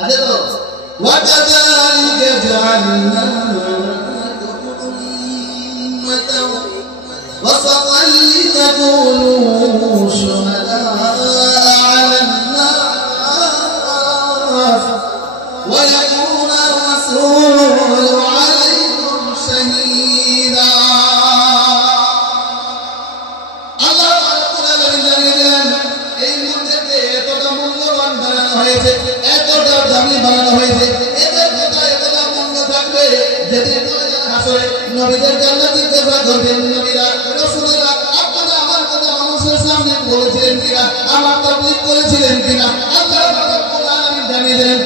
আছে তো وكذلك جعلناكم أمة وسطا لتكونوا شهداء على الناس ويكون الرسول عليكم شهيدا الله رب العالمين এই মধ্যে এতটা মূল্যবান বানানো হয়েছে এতটা দামি বানানো হয়েছে এদের কথা এতটা মূল্য থাকবে যেদিন আসলে নবীদের জান্নাত ইত্তেফা করবেন নবীরা রাসূলুল্লাহ আপনারা আমার কথা মানুষের সামনে বলেছিলেন কিনা আমার তাবলীগ করেছিলেন কিনা আল্লাহ রাব্বুল আলামিন জানিয়ে দেন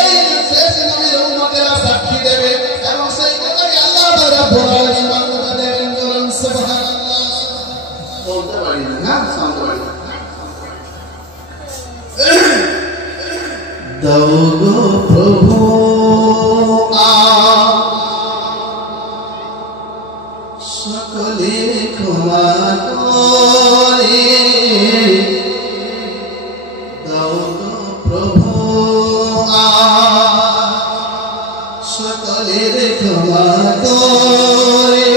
এই শেষ নবীর উম্মতেরা সাক্ষী দেবে এবং সেই কথাকে আল্লাহ রাব্বুল আলামিন মান্যতা দেবেন বলুন সুবহানাল্লাহ বলতে পারি না শুনতে পারি দাও গো প্রভু সকলে ক্ষমা করে দাও গো প্রভু সকলের ক্ষমা করে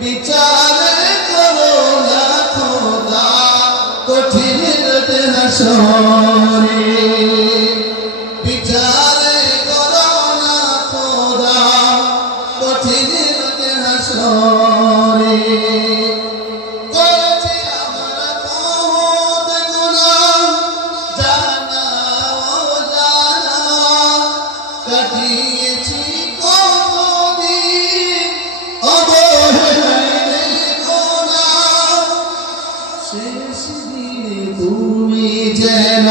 বিচার করো না খোদা কঠিন হাসরে বিচার করো না খোদা কঠিন হাসরে করেছি আমরা বহুত গুনাহ জানা অজানা কাটিয়েছি কতদিন অবহেলায় গোনাহ শেষ দিনে তুমি যেন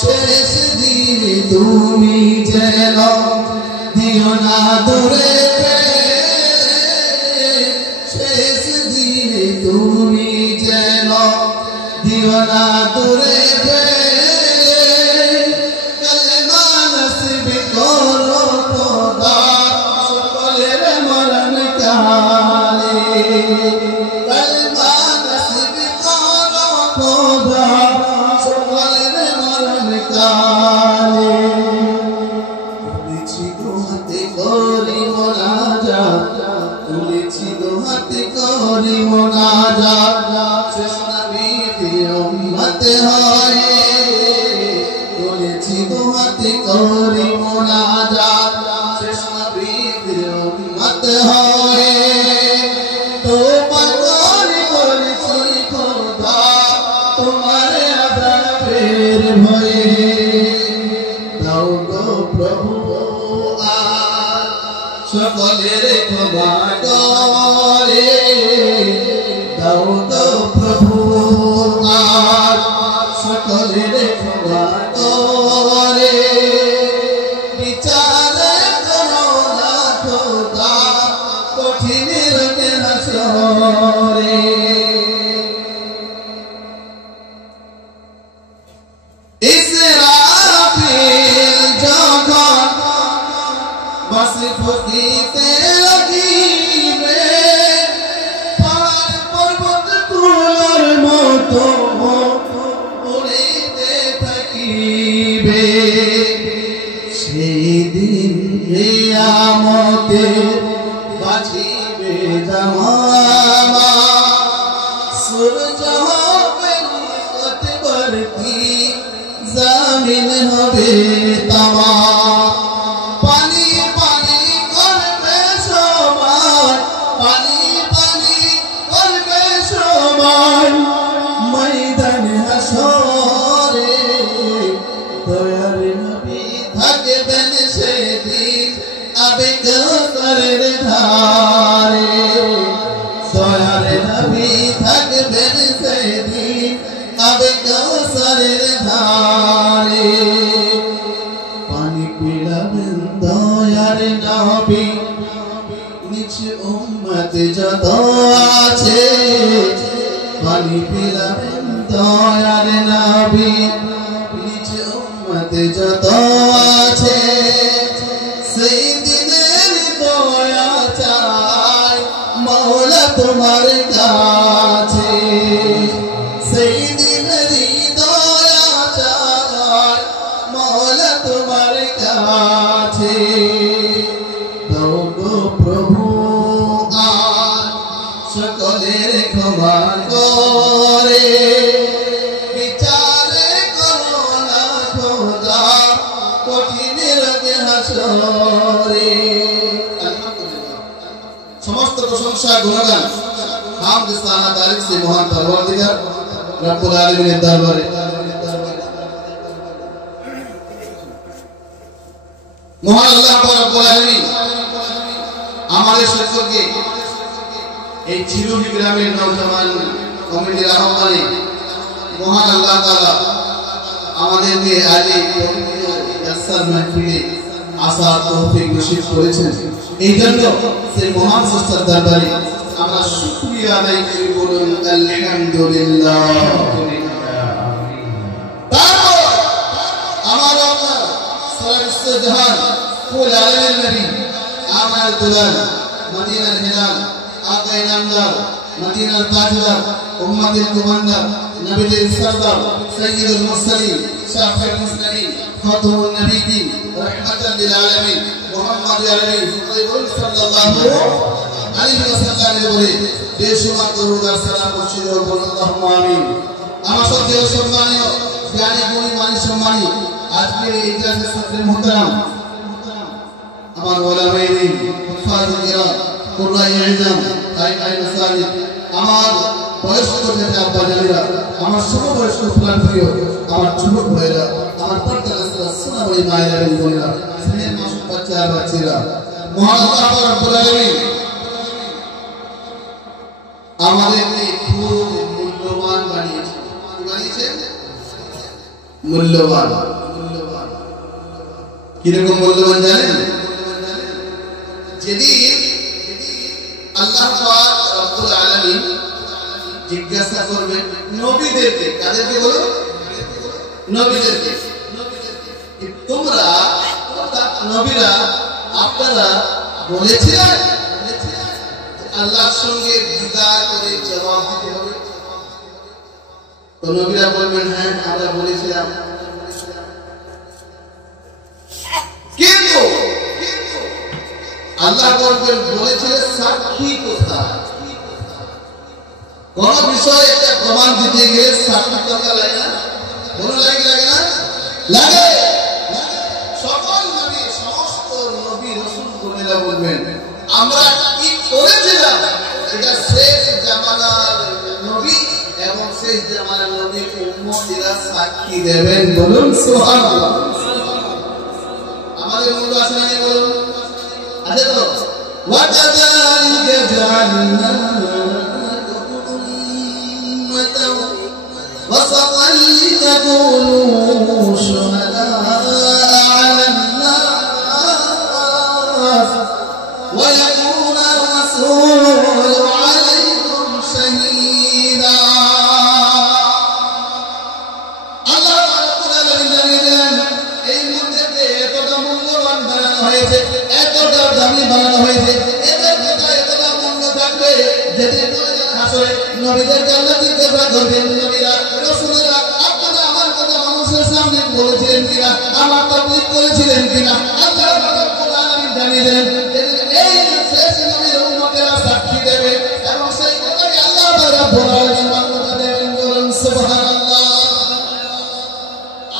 শেষ দিনে তুমি যেন দিও না দূরে শেষ দিনে তুমি যেন দিও না দূরে কালেমা নসিব করো খোদা সকলের মরণ কালে কালেমা নসিব করো খোদা সকলের মরণ কালে তুলেছি দোহাতে করি মোনাজাত তুলেছি দোহাতে করি মোনাজাত শেষ নবীর উম্মত হয়ে তুলেছি দোহাতে করি মোনাজাত শেষ নবীর উম্মত হয়ে তোমার করেছি খোদা তোমার আযাবের ভয়ে দাও গো প্রভু সকলের ক্ষমা করে দাও গো প্রভু সকলের ক্ষমা করে বিচার করো না খোদা কঠিন হাসরে ইসরাফিল যখন বাঁশি ফুঁকিতে লাগিবে পাহাড় পর্বত তুলার মতো উড়িতে থাকিবে সেই দিন কিয়ামতে বাজিবে দামামা সূর্য হবে নিকটবর্তী জমিন হবে তামাম পানি পানি করবে সবাই পানি পানি করবে সবাই ময়দানে হাসরে দয়ার নবী থাকবেন সেদিন আবে কাউসারের ধারে দয়ার নবী থাকবেন সেদিন আবে কাউসারের ধারে পানি পিলাবেন দয়ার নবী নিজ উম্মত যত আছে পানি পিলাবেন দয়ার নবী নিজ উম্মত যত আছে সেই দিনের দয়া চাই মওলা তোমার কাছে সেই দিনের দয়া চাই আছে দাও গো প্রভু আর সকলের ক্ষমা করে বিচারে করো না খোদা কঠিনের হাসরে। সমস্ত প্রশংসা গুণগান হামদ সানা তারিফ সে মহান পরওয়ারদিগার রব্বুল আলামিনের দরবারে। মহান আল্লাহ রব্বুল আলামিন আমাদের সকলকে এই চিরুনি গ্রামের নওজওয়ান কমিটির আহ্বানে মহান আল্লাহ তাআলা আমাদেরকে আজ এই পবিত্র ইয়াসার মাহফিলে আসার তৌফিক নসিব করেছেন। এই জন্য সেই মহান স্রষ্টার দরবারে আমরা শুকরিয়া আদায় করি, বলুন আলহামদুলিল্লাহ। তারপর আমার আল্লাহ সারা বিশ্ব জাহান কুল আলামিন নবী আমাল তুলান মদিনার হিলাল আকায়ে নামদার মদিনার তাজদার উম্মতের কমান্ডার নবীদের সরদার সাইয়্যিদুল মুরসালিন শাফিউল মুসলিমিন খাতামুন নবিয়্যিন রাহমাতাল লিল আলামিন মুহাম্মদ আলাইহি সাল্লাল্লাহু আলাইহি ওয়াসাল্লামের বলে বেশুমার দরুদ আর সালাম বর্ষিত হোক, আল্লাহুম্মা আমিন। আমার শ্রদ্ধেয় সম্মানীয় জ্ঞানী গুণী মানি সম্মানী আজকের এই ক্লাসের ছাত্র মুহতারাম আমার ওলামায়ে দ্বীন ফাজিল কিরাম কুররায়ে ইলম আইন মাসাজিদ আমার বয়স্ক নেতা আব্বাজানেরা আমার সমবয়স্ক ফুলান প্রিয় আমার যুবক ভাইরা আমার পর্দার সোনামণি মায়েরা এবং বোনেরা স্নেহের মাসুম বাচ্চা আর বাচ্চারা মহান আল্লাহ রব্বুল আলামিন আমাদেরকে খুব মূল্যবান বানিয়েছেন। কি বানিয়েছেন? মূল্যবান। কিরকম মূল্যবান জানেন? যেদিন আল্লাহ পাক রব্বুল আলামিন জিজ্ঞাসা করবেন নবীদেরকে, কাদেরকে বলো? নবীদেরকে, তোমরা অর্থাৎ নবীরা আপনারা বলেছিলেন আল্লাহর সঙ্গে বিদায় করে জবাব দিতে হবে? তো নবীরা বলবেন হ্যাঁ আমরা বলেছিলাম। কিন্তু আল্লাহ বলবেন বলেছিলেন সাক্ষী কোথায়? কোন বিষয়ে একটা প্রমাণ দিতে গেলে সাক্ষী দরকার লাগে না? বলো লাগে না? লাগে। সকল নবী সমস্ত নবী রাসূলগণেরা বলবেন আমরা কি করেছিলাম এটা শেষ জামানার নবী এবং শেষ জামানার নবী উম্মতেরা সাক্ষী দেবেন। বলুন সুবহানাল্লাহ। আমাদের মূল আছে না বলুন? আছে তো? ওয়াকাযালিকা জাআলনা وسطا لتكونوا شهداء على الناس ويكون الرسول عليكم شهيدا। আল্লাহ রাব্বুল আলামিন জানিয়েছেন এই মুহূর্তে এতটা মূল্যবান বানানো হয়েছে, এতটা দামি বানানো হয়েছে, এদের কথা এতটা মূল্য থাকবে যেদিন হাসরে নবীদেরকে আল্লাহ জিজ্ঞাসা করবেন নবীরা রাসূলেরা আপনারা আমার কথা মানুষের সামনে বলেছিলেন কিনা, আমার তাবলীগ করেছিলেন কিনা? আল্লাহ রাব্বুল আলামিন জানিয়েছেন এই শেষ নবীর উম্মতেরা সাক্ষী দেবে এবং সেই কথাই আল্লাহ রাব্বুল আলামিন মান্যতা দেবেন। বলুন সুবহানাল্লাহ।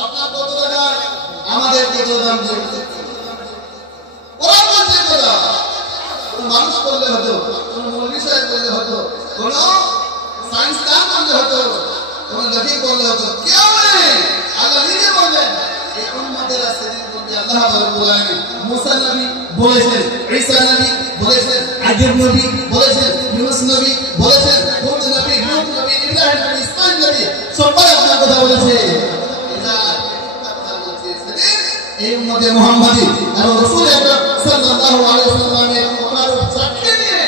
আপনার কত টাকা আমাদের কত দাম দিয়েছে? ওরা বলছে কথা মানুষ করলে হতো, কোন মৌলভী সাহেব করলে হতো, কোন সায়েন্সদান করলে হতো, কোন নবী করলে হতো, কেউ নেই। আল্লাহ নিজে বললেন এই উম্মতেরা সেদিন বলবে আল্লাহ রাব্বুল আলামিন মুসা নবী বলেছেন, ঈসা নবী বলেছেন, আইয়ুব নবী বলেছেন, ইউনূস নবী বলেছেন, হুদ নবী, নূহ নবী, ইব্রাহিম নবী, ইসমাঈল নবী সবাই আপনার কথা বলেছে। এই উম্মতে মুহাম্মাদী এবং রাসূল আকরাম সাল্লাল্লাহু আলাইহি ওয়াসাল্লামের কথার সাক্ষী নিয়ে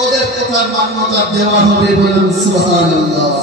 ওদের কথার মান্যতা দেওয়া হবে। বলুন সুবহানাল্লাহ।